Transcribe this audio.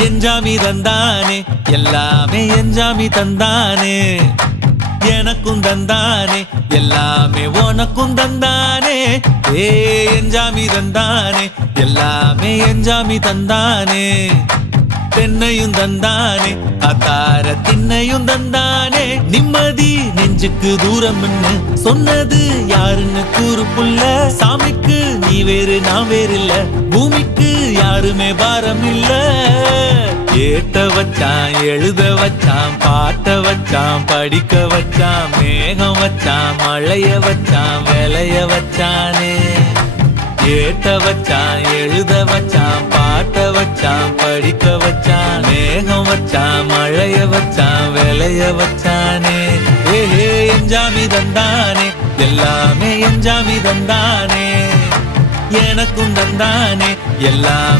எஞ்சாமி தந்தானே எல்லாமே எஞ்சாமி தந்தானே எனக்கும் தந்தானே எல்லாமே உனக்கும் தந்தானே ஏ எஞ்சாமி தந்தானே எல்லாமே எஞ்சாமி தந்தானே தென்னையும் தந்தானே அத்தார திண்ணையும் தந்தானே நிம்மதி நெஞ்சுக்கு தூரம் சொன்னது யாருன்னு கூறு புள்ள சாமிக்கு நீ வேறு நான் வேறு இல்ல பூமிக்கு யாருமே பாரம் இல்ல ஏத்த வச்சான் எழுத வச்சான் பாட்ட வச்சான் படிக்க வச்சான் மேகம் வச்சான் மழைய வச்சான் விளைய வச்சானே ஏத்த வச்சான் எழுத வச்சான் பாட்ட வச்சான் படிக்க வச்சான் மேகம் வச்சான் மழைய வச்சான் விளைய வச்சானே ஏஹே எஞ்சாமி தந்தானே எல்லாமே எஞ்சாமி தந்தானே எனக்கும் தந்தானே எல்லாம்